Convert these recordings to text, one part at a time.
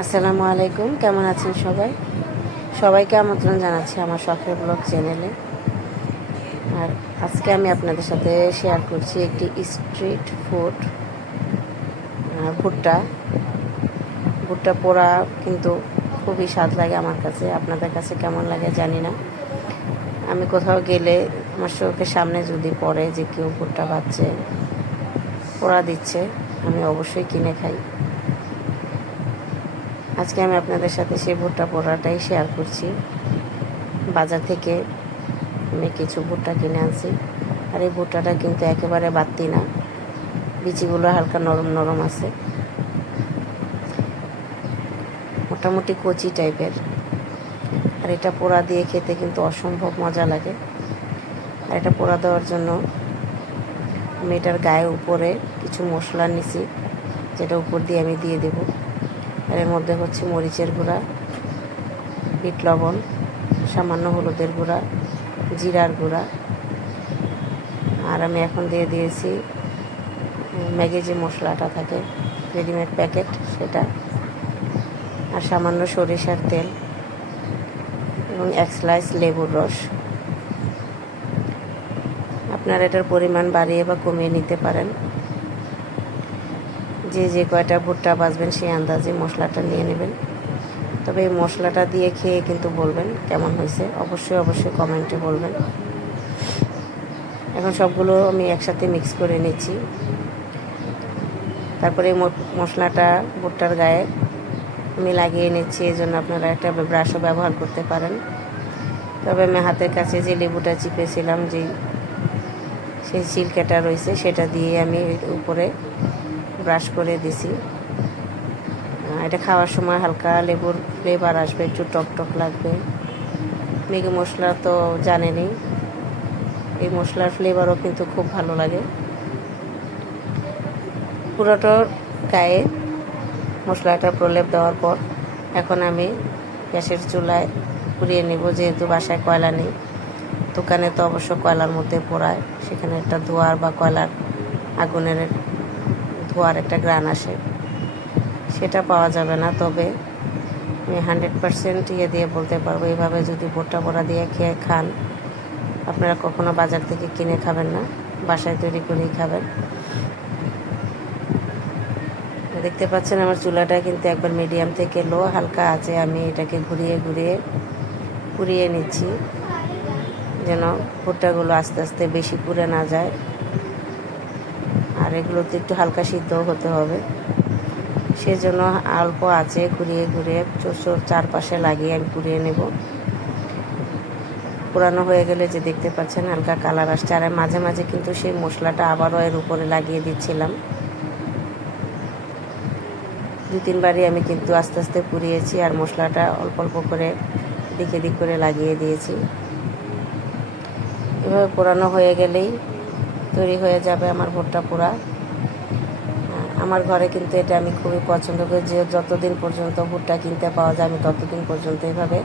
আসসালামু আলাইকুম, কেমন আছেন সবাই? সবাইকে আমন্ত্রণ জানাচ্ছি আমার শখের ব্লগ চ্যানেলে। আর আজকে আমি আপনাদের সাথে শেয়ার করছি একটি স্ট্রিট ফুড ভুট্টা ভুট্টা পোড়া, কিন্তু খুবই স্বাদ লাগে আমার কাছে। আপনাদের কাছে কেমন লাগে জানি না। আমি কোথাও গেলে আমার চোখের সামনে যদি পড়ে যে কেউ ভুট্টা পাচ্ছে, পোড়া দিচ্ছে, আমি অবশ্যই কিনে খাই। আজকে আমি আপনাদের সাথে সেই ভুট্টা পোড়াটাই শেয়ার করছি। বাজার থেকে আমি কিছু ভুট্টা কিনে আনছি। আর এই ভুট্টাটা কিন্তু একেবারে বাড়তি না, বিচিগুলো হালকা নরম নরম আছে, মোটামুটি কচি টাইপের। আর এটা পোড়া দিয়ে খেতে কিন্তু অসম্ভব মজা লাগে। আর এটা পোড়া দেওয়ার জন্য আমি এটার গায়ে উপরে কিছু মশলা নিছি, যেটা উপর দিয়ে আমি দিয়ে দেব। আর এর মধ্যে হচ্ছে মরিচের গুঁড়া, বিট লবণ, সামান্য হলুদের গুঁড়া, জিরার গুঁড়া। আর আমি এখন দিয়ে দিয়েছি ম্যাগি যে মশলাটা থাকে, রেডিমেড প্যাকেট, সেটা। আর সামান্য সরিষার তেল এবং এক স্লাইস লেবুর রস। আপনারা এটার পরিমাণ বাড়িয়ে বা কমিয়ে নিতে পারেন। যে কয়টা ভুট্টা বাজবেন সেই আন্দাজে মশলাটা নিয়ে নেবেন। তবে এই মশলাটা দিয়ে খেয়ে কিন্তু বলবেন কেমন হয়েছে, অবশ্যই কমেন্টে বলবেন। এখন সবগুলো আমি একসাথে মিক্স করে নিচ্ছি। তারপরে মশলাটা ভুট্টার গায়ে আমি লাগিয়ে নিচ্ছি। এই জন্য আপনারা একটা ব্রাশও ব্যবহার করতে পারেন। তবে আমি হাতের কাছে যে লেবুটা চিপেছিলাম, সেই ছিলকাটা রয়েছে, সেটা দিয়ে আমি উপরে ব্রাশ করে দিছি। এটা খাওয়ার সময় হালকা লেবুর ফ্লেভার আসবে, একটু টক লাগবে। ম্যাগি মশলা তো জানেনই, এই মশলার ফ্লেভারও কিন্তু খুব ভালো লাগে। পুরোটার গায়ে মশলাটা প্রলেপ দেওয়ার পর এখন আমি গ্যাসের চুলায় পুড়িয়ে নেব। যেহেতু বাসায় কয়লা নেই, দোকানে তো অবশ্য কয়লার মধ্যে পোড়ায়, সেখানে একটা ধোঁয়ার বা কয়লার আগুনের ধোঁয়ার একটা গ্রান আসে, সেটা পাওয়া যাবে না। তবে আমি 100% দিয়ে বলতে পারবো, এইভাবে যদি ভুট্টা পোড়া দিয়ে খেয়ে খান, আপনারা কখনো বাজার থেকে কিনে খাবেন না, বাসায় তৈরি করেই খাবেন। দেখতে পাচ্ছেন আমার চুলাটা কিন্তু একবার মিডিয়াম থেকে লো, হালকা আছে। আমি এটাকে ঘুরিয়ে পুড়িয়ে নিচ্ছি, যেন ভুট্টাগুলো আস্তে আস্তে বেশি পুড়ে না যায়। আর এগুলোতে একটু হালকা সিদ্ধও হতে হবে, সেজন্য অল্প আছে ঘুরিয়ে চোর চারপাশে লাগিয়ে আমি পুড়িয়ে নেব। পুরানো হয়ে গেলে যে দেখতে পাচ্ছেন হালকা কালার আসছে। আর মাঝে মাঝে কিন্তু সেই মশলাটা আবারও এর উপরে লাগিয়ে দিচ্ছিলাম। 2-3 বারই আমি কিন্তু আস্তে আস্তে পুড়িয়েছি, আর মশলাটা অল্প করে দিক করে লাগিয়ে দিয়েছি। এভাবে পোড়ানো হয়ে গেলেই তৈরি হয়ে যাবে আমার ভুট্টা পোড়া। আমার ঘরে কিন্তু এটা আমি খুবই পছন্দ করি, যে যতদিন পর্যন্ত ভুট্টা কিনতে পাওয়া যায় আমি ততদিন পর্যন্ত এভাবে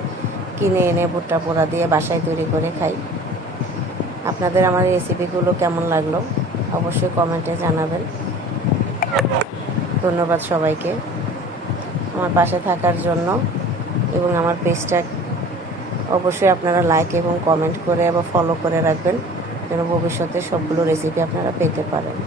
কিনে এনে ভুট্টা পোড়া দিয়ে বাসায় তৈরি করে খাই। আপনাদের আমার রেসিপিগুলো কেমন লাগলো অবশ্যই কমেন্টে জানাবেন। ধন্যবাদ সবাইকে আমার পাশে থাকার জন্য, এবং আমার পেজটা অবশ্যই আপনারা লাইক এবং কমেন্ট করে এবং ফলো করে রাখবেন, যেন ভবিষ্যতে সবগুলো রেসিপি আপনারা পেতে পারেন।